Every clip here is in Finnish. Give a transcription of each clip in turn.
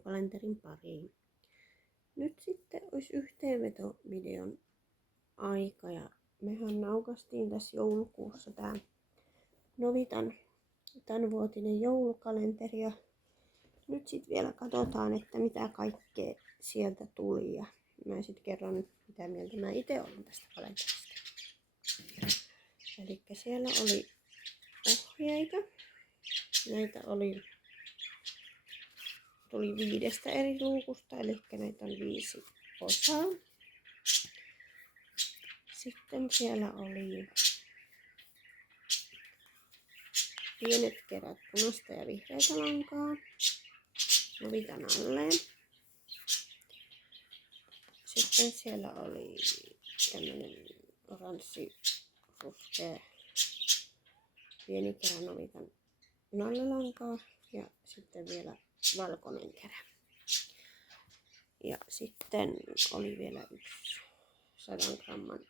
joulukalenterin pariin. Nyt sitten olisi yhteenvetovideon aika ja mehän naukastiin tässä joulukuussa tää Novitan tämänvuotinen joulukalenteri ja nyt sitten vielä katsotaan, että mitä kaikkea sieltä tuli ja mä sitten kerron mitä mieltä mä itse olen tästä kalenterista. Eli siellä oli ohjeita. Näitä tuli 5 eri luukusta, eli näitä on 5 osaa. Sitten siellä oli pienet kerät punaista ja vihreätä lankaa Novitan alleen. Sitten siellä oli tämmönen oranssi ruskea pieni kerä Novitan nallelankaa ja sitten vielä valkoinen kerä. Ja sitten oli vielä yksi 100 gramman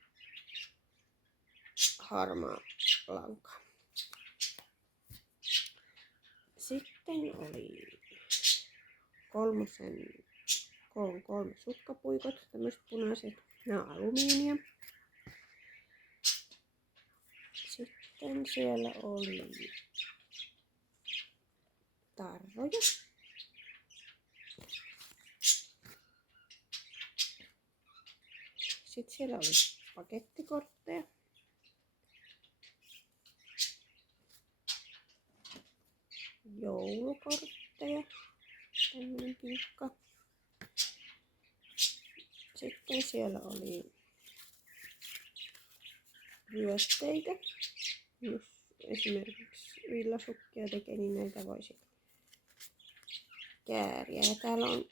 harmaa lanka. Sitten oli 3 sukkapuikot, tämmöiset punaiset, nämä on alumiinia. Sitten siellä oli tarroja. Sitten siellä oli pakettikortteja. Joulukortteja. Tämmönen pinkka. Sitten siellä oli vyösteitä. Jos esimerkiksi villasukkia tekee, niin näitä voisi kääriä. Ja täällä on,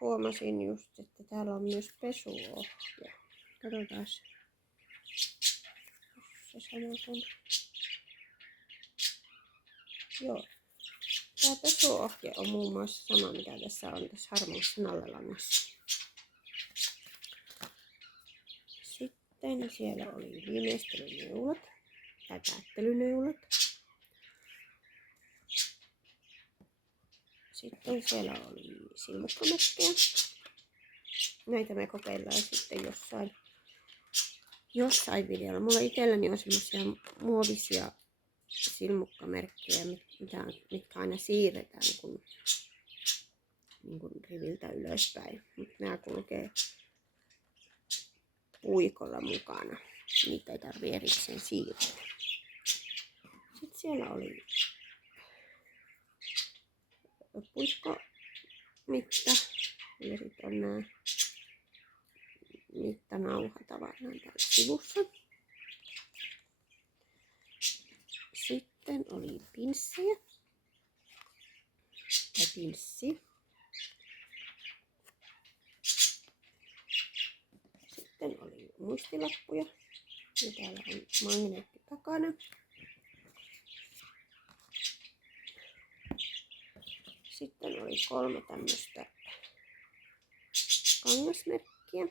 huomasin just, että täällä on myös pesuohje. Katsotaan, se sama kuin. Joo. Tää pesuohje on muun muassa sama, mitä tässä on tässä harmaassa nallelangassa. Sitten siellä oli viimeistelyneulat tai päättelyneulat. Sitten siellä oli silmukkamerkkejä. Näitä me kokeillaan sitten jossain videolla. Mulla itselläni on semmosia muovisia silmukkamerkkejä, mitkä aina siirretään niin kuin riviltä ylöspäin. Mutta nämä kulkee puikolla mukana. Niitä ei tarvitse erikseen siirtää. Sitten siellä oli puikkomitta. Ja sitten on nämä mittanauhat tavallaan täällä sivussa. Sitten oli pinssejä. Tai pinssi. Sitten oli muistilappuja. Ja täällä on magneetti takana. Sitten oli 3 tämmöistä kangasmerkkiä.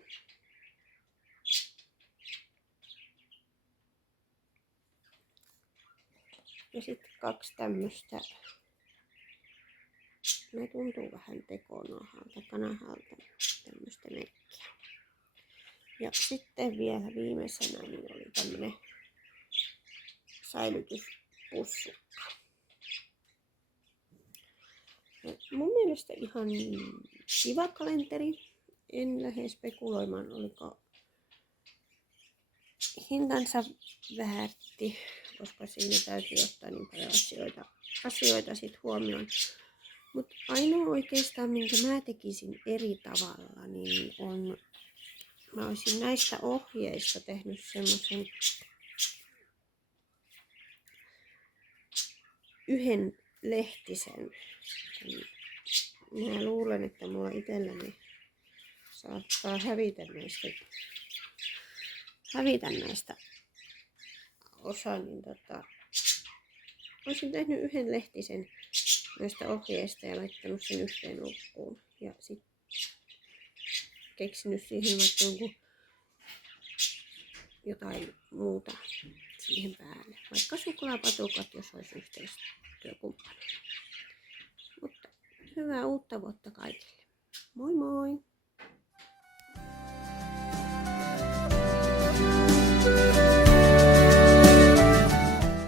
Ja sitten 2 tämmöistä, ne tuntuu vähän tekonahalta, kanahalta, tämmöistä merkkiä. Ja sitten vielä viimeisenä niin oli tämmönen säilytyspussukka. Mun mielestä ihan kiva kalenteri. En lähde spekuloimaan, oliko hintansa väärti, koska siinä täytyy ottaa niin paljon asioita sit huomioon. Mutta ainoa oikeastaan, minkä mä tekisin eri tavalla, niin on, mä olisin näistä ohjeista tehnyt semmoisen yhden lehtisen. Mä luulen, että mulla itselläni saattaa hävitä näistä osa, niin olisin tehnyt yhden lehtisen näistä ohjeista ja laittanut sen yhteen lukkuun. Ja sitten keksinyt siihen vaikka jotain muuta siihen päälle. Vaikka suklaapatukat, jos olisi yhteistyökumppani. Mutta hyvää uutta vuotta kaikille. Moi moi!